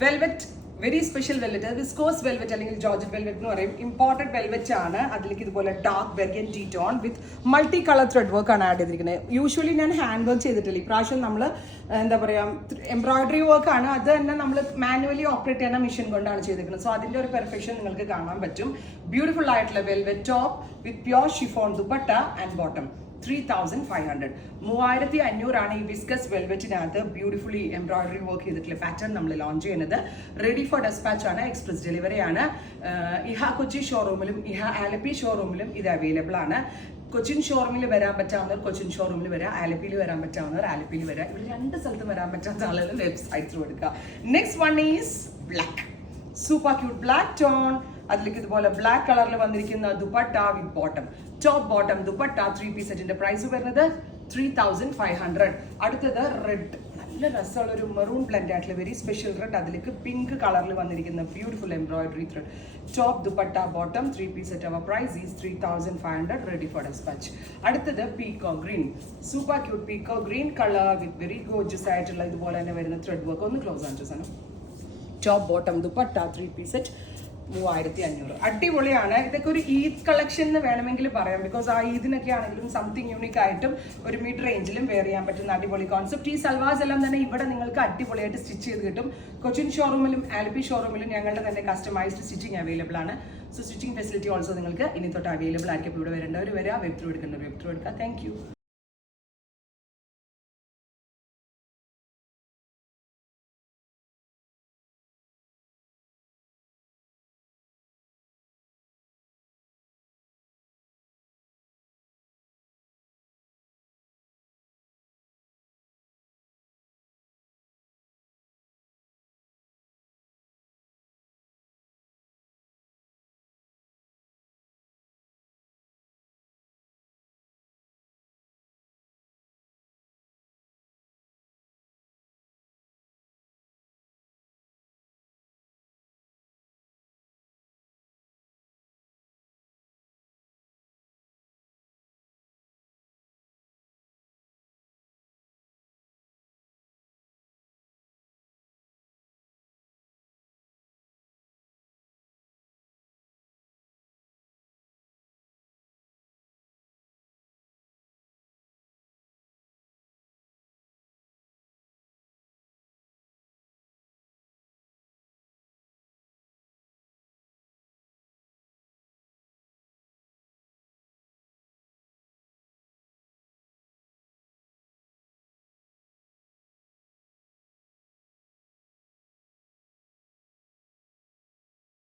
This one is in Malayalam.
Velvet very special velvet, viscose velvet അല്ലെങ്കിൽ ജോർജറ്റ് വെൽവെറ്റ് എന്ന് പറയും. ഇമ്പോർട്ടഡ് വെൽവെറ്റ് ആണ്. അതിലേക്ക് ഇതുപോലെ dark burgundy tone with multi colour thread work ആണ് ആഡ് ചെയ്തിരിക്കുന്നത്. യൂഷ്വലി ഞാൻ ഹാൻഡ് വർക്ക് ചെയ്തിട്ടില്ല. ഇപ്രാവശ്യം നമ്മൾ എന്താ പറയുക എംബ്രോയിഡറി വർക്ക് ആണ്. അത് തന്നെ നമ്മൾ മാനുവലി ഓപ്പറേറ്റ് ചെയ്യുന്ന മെഷീൻ കൊണ്ടാണ് ചെയ്തിരിക്കുന്നത്. സോ അതിൻ്റെ ഒരു പെർഫെക്ഷൻ നിങ്ങൾക്ക് കാണാൻ പറ്റും. ബ്യൂട്ടിഫുൾ ആയിട്ടുള്ള velvet top with pure chiffon dupatta and bottom. 3500 3500 ഈ വിസ്കസ് വെൽവെറ്റിനകത്ത് ബ്യൂട്ടിഫുള്ളി എംബ്രോയിഡറി വർക്ക് ചെയ്തിട്ടുള്ള പാറ്റേൺ നമ്മൾ ലോഞ്ച് ചെയ്യുന്നത്. റെഡി ഫോർ ഡെസ്പാച്ച് ആണ്, എക്സ്പ്രസ് ഡെലിവറി ആണ്. ഇഹ കൊച്ചി ഷോറൂമിലും ഇഹ ആലപ്പി ഷോറൂമിലും ഇത് അവൈലബിൾ ആണ്. കൊച്ചിൻ ഷോറൂമിൽ വരാൻ പറ്റാവുന്നവർ കൊച്ചിൻ ഷോറൂമിൽ വരാം, ആലപ്പിയിൽ വരാൻ പറ്റാവുന്നവർ ആലപ്പിയിൽ വരാം. ഇവിടെ രണ്ട് സ്ഥലത്തും വരാൻ പറ്റാത്ത ആളുകൾ വെബ്സൈറ്റ് ത്രൂ എടുക്കുക. Next one is black, super cute black tone. അതിലേക്ക് ഇതുപോലെ ബ്ലാക്ക് കളറിൽ വന്നിരിക്കുന്ന dupatta with bottom, top bottom dupatta 3 piece സെറ്റിന്റെ പ്രൈസ് വരുന്നത് 3500. അടുത്തത് റെഡ്, നല്ല രസമുള്ള ഒരു മെറൂൺ ബ്ലെൻഡ് ആയിട്ടുള്ള വെരി സ്പെഷ്യൽ റെഡ്. അതിലേക്ക് പിങ്ക് കളറിൽ വന്നിരിക്കുന്ന beautiful embroidery thread, top dupatta bottom 3 piece set. Our price is 3500, ready for despatch. അടുത്തത് peacock green, super cute peacock green colour with very gorgeous ആയിട്ടുള്ള ഇതുപോലെ തന്നെ വരുന്ന ത്രെഡ് വർക്ക്. ഒന്ന് ക്ലോസ് ആണ് സാധനം. Top bottom dupatta 3 piece set 3500. അടിപൊളിയാണ്. ഇതൊക്കെ ഒരു ഈദ് കളക്ഷൻ എന്ന് വേണമെങ്കിൽ പറയാം. ബിക്കോസ് ആ ഈദിനൊക്കെ ആണെങ്കിലും സംതിങ് യൂണിക് ആയിട്ടും ഒരു മിഡ് റേഞ്ചിലും വെയർ ചെയ്യാൻ പറ്റുന്ന അടിപൊളി കോൺസെപ്റ്റ്. ഈ സൽവാസ് എല്ലാം തന്നെ ഇവിടെ നിങ്ങൾക്ക് അടിപൊളിയായിട്ട് സ്റ്റിച്ച് ചെയ്ത് കിട്ടും. കൊച്ചിൻ ഷോറൂമിലും ആലപ്പി ഷോറൂമിലും ഞങ്ങളുടെ തന്നെ കസ്റ്റമൈസ്ഡ് സ്റ്റിച്ചിങ് അവൈലബിൾ ആണ്. സോ സ്റ്റിച്ചിങ് ഫെസിലിറ്റി ഓൾസോ നിങ്ങൾക്ക് ഇനി തൊട്ട് അവൈലബിൾ ആയിരിക്കും. ഇവിടെ വരേണ്ടവർ വരിക, വെബ് ത്രൂ എടുക്കേണ്ടവർ വെബ് ത്രൂ എടുക്കുക. Thank you.